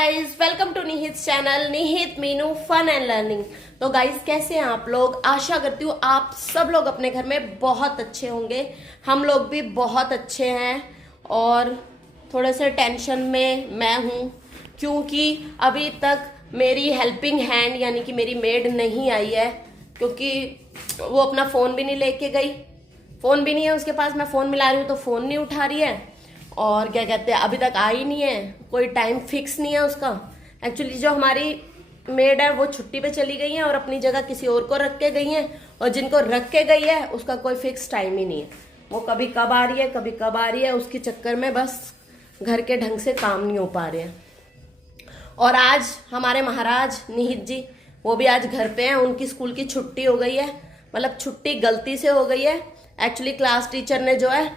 Guys, welcome to निहित channel निहित Meenu fun and learning. तो गाइस, कैसे हैं आप लोग? आशा करती हूँ आप सब लोग अपने घर में बहुत अच्छे होंगे। हम लोग भी बहुत अच्छे हैं और थोड़े से टेंशन में मैं हूँ क्योंकि अभी तक मेरी हेल्पिंग हैंड यानी कि मेरी मेड नहीं आई है, क्योंकि वो अपना फ़ोन भी नहीं लेके गई। फ़ोन भी नहीं है उसके पास, मैं फ़ोन मिला रही हूँ तो फ़ोन नहीं उठा रही है और क्या कहते हैं अभी तक आई नहीं है। कोई टाइम फिक्स नहीं है उसका। एक्चुअली जो हमारी मेड है वो छुट्टी पे चली गई है और अपनी जगह किसी और को रख के गई है, और जिनको रख के गई है उसका कोई फिक्स टाइम ही नहीं है। वो कभी कब आ रही है कभी कब आ रही है, उसके चक्कर में बस घर के ढंग से काम नहीं हो पा रहे हैं। और आज हमारे महाराज निहित जी वो भी आज घर पे हैं। उनकी स्कूल की छुट्टी हो गई है, मतलब छुट्टी गलती से हो गई है। एक्चुअली क्लास टीचर ने जो है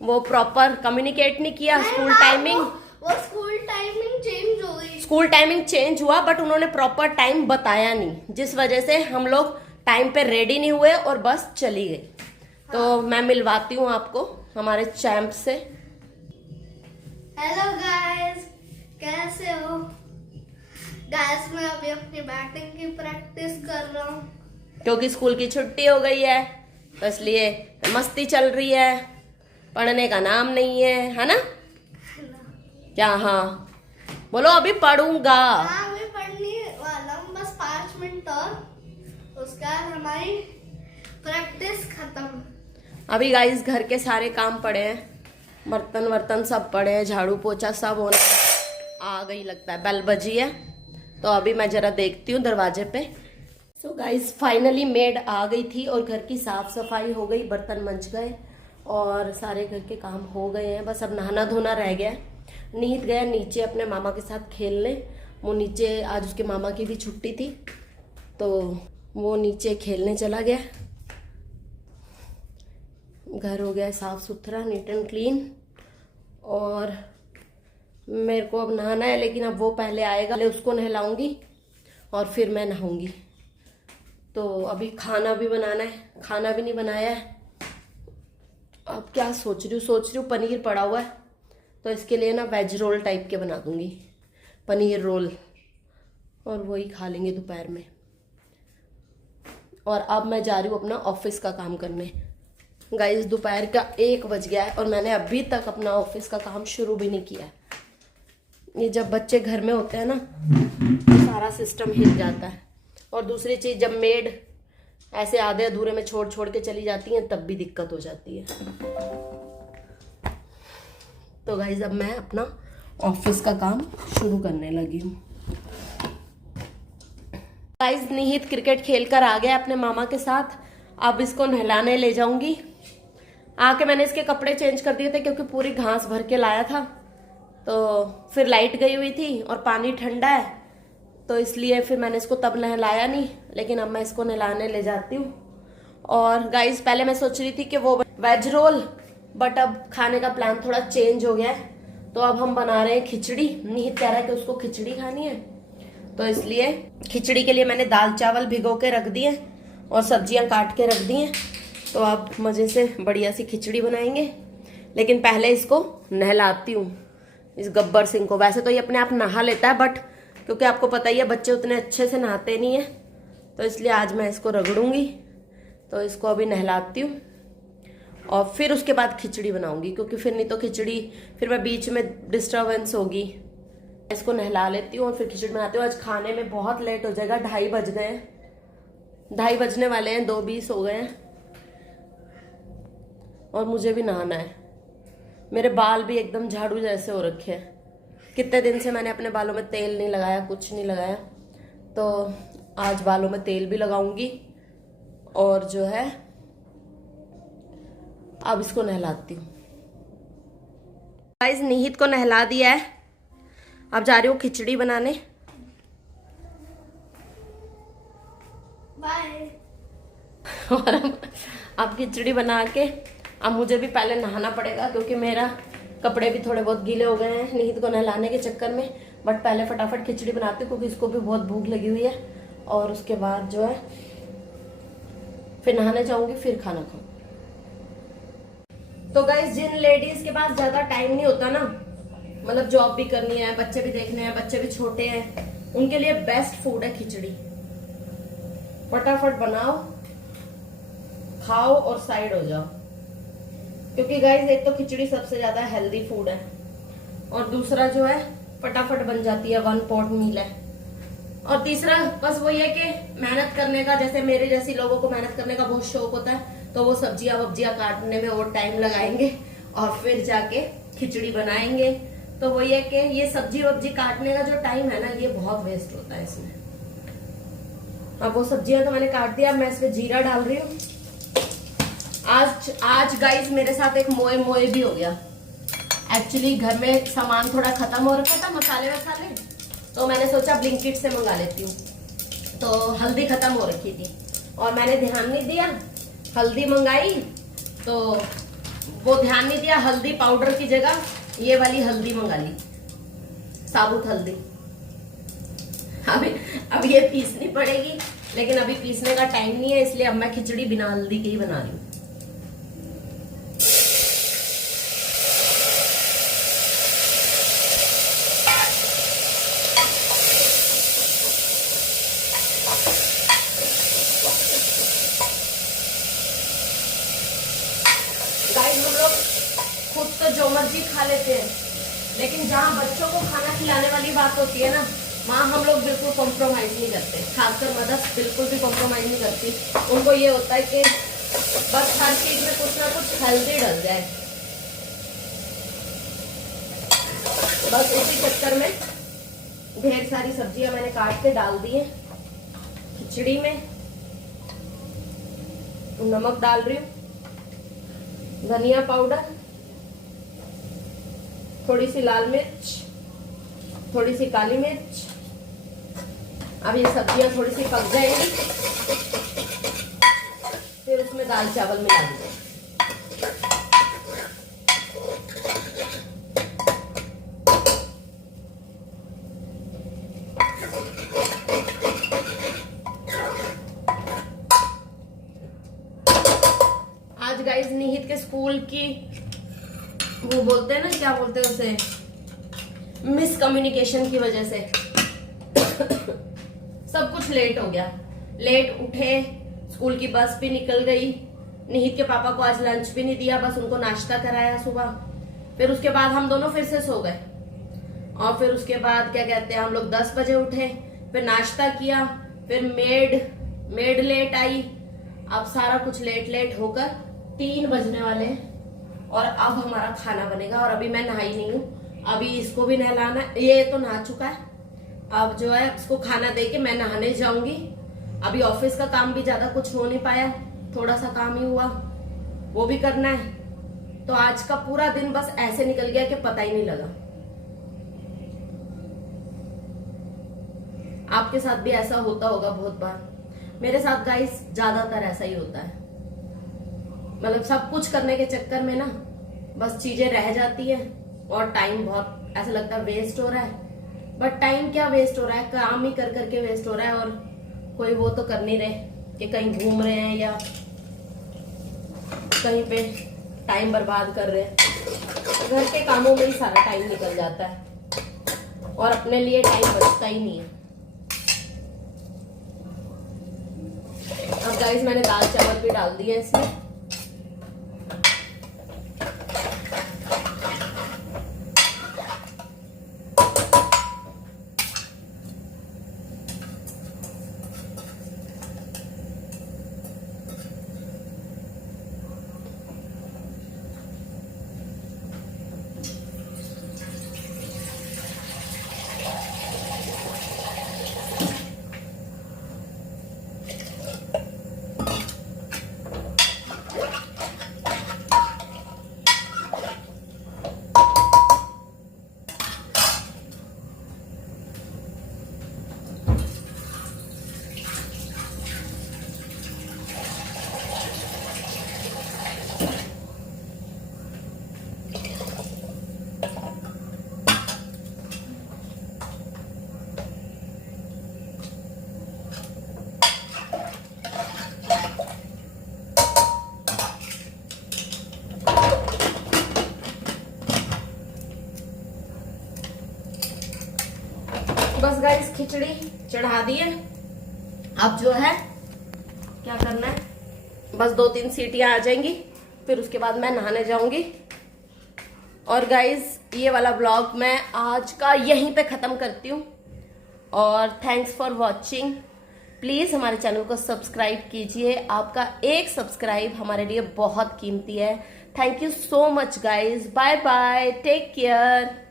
वो प्रॉपर कम्युनिकेट नहीं किया। स्कूल टाइमिंग चेंज हो गई। स्कूल टाइमिंग चेंज हुआ बट उन्होंने प्रॉपर टाइम बताया नहीं, जिस वजह से हम लोग टाइम पे रेडी नहीं हुए और बस चली गई। तो मैं मिलवाती हूँ आपको हमारे चैंप से। हेलो गाइस, कैसे हो? गाइस, मैं अभी अपनी बैटिंग की प्रैक्टिस कर रहा हूँ क्योंकि स्कूल की छुट्टी हो गई है तो इसलिए मस्ती चल रही है, पढ़ने का नाम नहीं है ना? क्या? हाँ बोलो। अभी पढ़ूंगा। हाँ, मैं पढ़ने वाला हूँ, बस 5 मिनट और उसके बाद हमारी प्रैक्टिस खत्म। अभी गाइस घर के सारे काम पड़े हैं, बर्तन वर्तन सब पड़े हैं, झाड़ू पोछा सब होना आ गई। लगता है बेल बजी है तो अभी मैं जरा देखती हूँ दरवाजे पे। सो गाइस, फाइनली मेड आ गई थी और घर की साफ सफाई हो गई, बर्तन मंज गए और सारे घर के काम हो गए हैं। बस अब नहाना धोना रह गया। निहित गया नीचे अपने मामा के साथ खेलने। वो नीचे, आज उसके मामा की भी छुट्टी थी तो वो नीचे खेलने चला गया। घर हो गया साफ सुथरा, नीट एंड क्लीन। और मेरे को अब नहाना है, लेकिन अब वो पहले आएगा, पहले उसको नहलाऊंगी और फिर मैं नहाऊंगी। तो अभी खाना भी बनाना है, खाना भी नहीं बनाया है। अब क्या सोच रही हूँ पनीर पड़ा हुआ है तो इसके लिए ना वेज रोल टाइप के बना दूंगी, पनीर रोल, और वही खा लेंगे दोपहर में। और अब मैं जा रही हूँ अपना ऑफिस का काम करने। गाइस, दोपहर का 1 बज गया है और मैंने अभी तक अपना ऑफिस का काम शुरू भी नहीं किया है। ये जब बच्चे घर में होते हैं ना तो सारा सिस्टम हिल जाता है। और दूसरी चीज़, जब मेड ऐसे आधे अधूरे में छोड़ छोड़ के चली जाती हैं तब भी दिक्कत हो जाती है। तो गाइस, अब मैं अपना ऑफिस का काम शुरू करने लगी हूँ। गाइस, निहित क्रिकेट खेल कर आ गया अपने मामा के साथ। अब इसको नहलाने ले जाऊंगी। आके मैंने इसके कपड़े चेंज कर दिए थे क्योंकि पूरी घास भर के लाया था। तो फिर लाइट गई हुई थी और पानी ठंडा है तो इसलिए फिर मैंने इसको तब नहलाया नहीं, लेकिन अब मैं इसको नहलाने ले जाती हूँ। और गाइस, पहले मैं सोच रही थी कि वो वेज रोल, बट अब खाने का प्लान थोड़ा चेंज हो गया है तो अब हम बना रहे हैं खिचड़ी। निहित कह रहा है कि उसको खिचड़ी खानी है तो इसलिए खिचड़ी के लिए मैंने दाल चावल भिगो के रख दिए और सब्जियां काट के रख दी हैं। तो अब मजे से बढ़िया सी खिचड़ी बनाएंगे, लेकिन पहले इसको नहलाती हूँ, इस गब्बर सिंह को। वैसे तो ये अपने आप नहा लेता है बट क्योंकि आपको पता ही है बच्चे उतने अच्छे से नहाते नहीं है तो इसलिए आज मैं इसको रगड़ूंगी। तो इसको अभी नहलाती हूँ और फिर उसके बाद खिचड़ी बनाऊंगी, क्योंकि फिर नहीं तो खिचड़ी फिर मैं बीच में डिस्टर्बेंस होगी। इसको नहला लेती हूँ और फिर खिचड़ी बनाती हूँ। आज खाने में बहुत लेट हो जाएगा, 2:30 बज गए हैं, 2:30 बजने वाले हैं, 2:20 हो गए हैं और मुझे भी नहाना है। मेरे बाल भी एकदम झाड़ू जैसे हो रखे हैं। कितने दिन से मैंने अपने बालों में तेल नहीं लगाया, कुछ नहीं लगाया, तो आज बालों में तेल भी लगाऊंगी। और जो है अब इसको नहलाती हूँ। गाइस, निहित को नहला दिया है, अब जा रही हूँ खिचड़ी बनाने। बाय। और अब खिचड़ी बना के अब मुझे भी पहले नहाना पड़ेगा क्योंकि मेरा कपड़े भी थोड़े बहुत गीले हो गए हैं निहित को नहलाने के चक्कर में। बट पहले फटाफट खिचड़ी बनाती हूँ क्योंकि इसको भी बहुत भूख लगी हुई है। और उसके बाद जो है फिर नहाने जाऊंगी, फिर खाना खाऊंगी। तो गाइस, जिन लेडीज के पास ज्यादा टाइम नहीं होता ना मतलब जॉब भी करनी है, बच्चे भी देखने हैं, बच्चे भी छोटे हैं, उनके लिए बेस्ट फूड है खिचड़ी। फटाफट बनाओ, खाओ और साइड हो जाओ। क्योंकि गाइस एक तो खिचड़ी सबसे ज्यादा हेल्दी फूड है और दूसरा जो है फटाफट बन जाती है, 1 पॉट मील है। और तीसरा बस वही है कि मेहनत करने का, जैसे मेरे जैसी लोगों को मेहनत करने का बहुत शौक होता है, तो वो सब्जियां वब्जियां काटने में और टाइम लगाएंगे और फिर जाके खिचड़ी बनाएंगे। तो वही है कि ये सब्जी वब्जी काटने का जो टाइम है ना, ये बहुत वेस्ट होता है इसमें। अब वो सब्जियां तो मैंने काट दिया, मैं इसमें जीरा डाल रही हूँ। आज गाइस मेरे साथ एक मोए मोए भी हो गया। एक्चुअली घर में सामान थोड़ा खत्म हो रखा था, मसाले वसाले, तो मैंने सोचा ब्लिंकिट से मंगा लेती हूँ। तो हल्दी खत्म हो रखी थी और मैंने ध्यान नहीं दिया, हल्दी मंगाई तो वो ध्यान नहीं दिया, हल्दी पाउडर की जगह ये वाली हल्दी मंगा ली, साबुत हल्दी। अब ये पीसनी पड़ेगी, लेकिन अभी पीसने का टाइम नहीं है, इसलिए अब मैं खिचड़ी बिना हल्दी के ही बना रही हूँ। गाइस हम लोग खुद तो जो मर्जी खा लेते हैं, लेकिन जहाँ बच्चों को खाना खिलाने वाली बात होती है ना, वहाँ हम लोग बिल्कुल कॉम्प्रोमाइज नहीं करते। खासकर मदर्स बिल्कुल भी कॉम्प्रोमाइज नहीं करती। उनको ये होता है कि बस हर चीज में कुछ ना कुछ हेल्दी डल जाए। बस इसी चक्कर में ढेर सारी सब्जियां मैंने काट के डाल दी है खिचड़ी में। नमक डाल रही हूँ, धनिया पाउडर, थोड़ी सी लाल मिर्च, थोड़ी सी काली मिर्च। अब ये सब्जियां थोड़ी सी पक जाएंगी, फिर उसमें दाल चावल मिला दूंगी। आज गाइस निहित के स्कूल की वो बोलते हैं ना, क्या बोलते हैं उसे, मिसकम्युनिकेशन की वजह से सब कुछ लेट हो गया। लेट उठे, स्कूल की बस भी निकल गई, निहित के पापा को आज लंच भी नहीं दिया, बस उनको नाश्ता कराया सुबह। फिर उसके बाद हम दोनों फिर से सो गए और फिर उसके बाद क्या कहते हैं, हम लोग 10 बजे उठे, फिर नाश्ता किया, फिर मेड लेट आई। अब सारा कुछ लेट होकर 3 बजने वाले हैं और अब हमारा खाना बनेगा। और अभी मैं नहाई नहीं हूँ, अभी इसको भी नहलाना, ये तो नहा चुका है। अब जो है इसको खाना दे के मैं नहाने जाऊंगी। अभी ऑफिस का काम भी ज्यादा कुछ हो नहीं पाया, थोड़ा सा काम ही हुआ, वो भी करना है। तो आज का पूरा दिन बस ऐसे निकल गया कि पता ही नहीं लगा। आपके साथ भी ऐसा होता होगा बहुत बार। मेरे साथ गाइस ज्यादातर ऐसा ही होता है। मतलब सब कुछ करने के चक्कर में ना बस चीजें रह जाती है और टाइम बहुत ऐसा लगता है वेस्ट हो रहा है। बट टाइम क्या वेस्ट हो रहा है, काम ही कर करके वेस्ट हो रहा है। और कोई वो तो कर नहीं रहे कि कहीं घूम रहे हैं या कहीं पे टाइम बर्बाद कर रहे हैं। घर के कामों में ही सारा टाइम निकल जाता है और अपने लिए टाइम बचता ही नहीं है। अब गाइस मैंने दाल चावल भी डाल दिया इसमें। बस गाइस खिचड़ी चढ़ा दी है। अब जो है क्या करना है, बस 2-3 सीटियां आ जाएंगी, फिर उसके बाद मैं नहाने जाऊंगी। और गाइस ये वाला ब्लॉग मैं आज का यहीं पे खत्म करती हूँ। और थैंक्स फॉर वॉचिंग। प्लीज हमारे चैनल को सब्सक्राइब कीजिए, आपका एक सब्सक्राइब हमारे लिए बहुत कीमती है। Thank you so much guys, bye bye, take care.